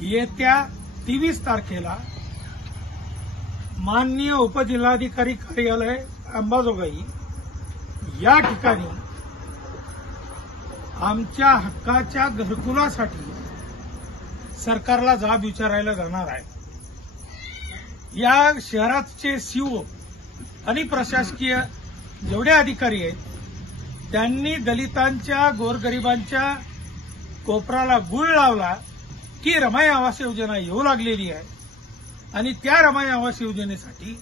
येत्या 23 तारखेला माननीय उपजिल्हाधिकारी कार्यालय अंबाजोगाई या ठिकाणी आमच्या हक्काच्या घरकुलासाठी सरकारला जाब विचारायला जाणार आहे। या शहराचे सीओ आणि प्रशासकीय जेवढे अधिकारी आहेत त्यांनी दलितांच्या गोरगरिबांच्या कोपराला गुळ लावला की रमाई आवास योजना येऊ लागलेली आहे आणि त्या रमाई आवास योजनेसाठी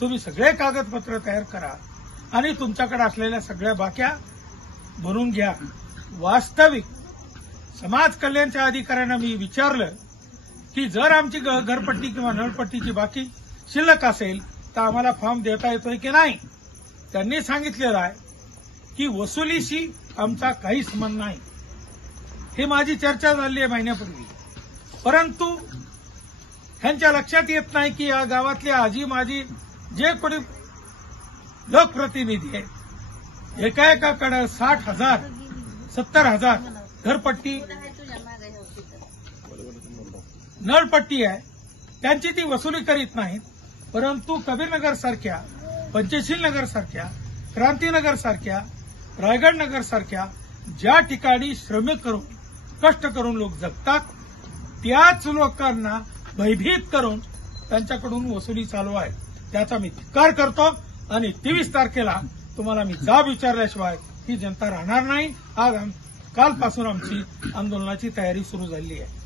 तुम्ही सगळे कागदपत्र तयार करा आणि तुमच्याकडे असलेल्या सगळ्या बाक्या भरून घ्या। वास्तविक समाज कल्याणच्या अधिकाऱ्यांना मी विचारलं की जर आमची घरपट्टी किंवा नळपट्टीची बाकी शिल्लक असेल तर आम्हाला फॉर्म देता येतोय की नाही। त्यांनी सांगितलेलं आहे की वसुलीशी आमचा काही संबंध नाही। ही माझी चर्चा झाली आहे महिन्यापूर्वी, परंतु ह्यांच्या लक्षात येत नाही की या गावातले आजी माजी जे कोणी लोकप्रतिनिधी आहेत एकाकडे 60,000 70,000 घरपट्टी नळपट्टी आहे, त्यांची ती वसुली करीत नाहीत। परंतु कबीरनगर सारख्या, पंचशील नगर सारख्या, क्रांतीनगर सारख्या, रायगड नगर सारख्या ज्या ठिकाणी श्रमिक करून कष्ट करून लोक जगतात त्याच लोकांना भयभीत करून त्यांच्याकडून वसुली चालू आहे। त्याचा मी धिक्कार करतो आणि 23 तारखेला तुम्हाला मी जाब विचारल्याशिवाय ही जनता राहणार नाही। आज कालपासून आमची आंदोलनाची तयारी सुरू झाली आहे।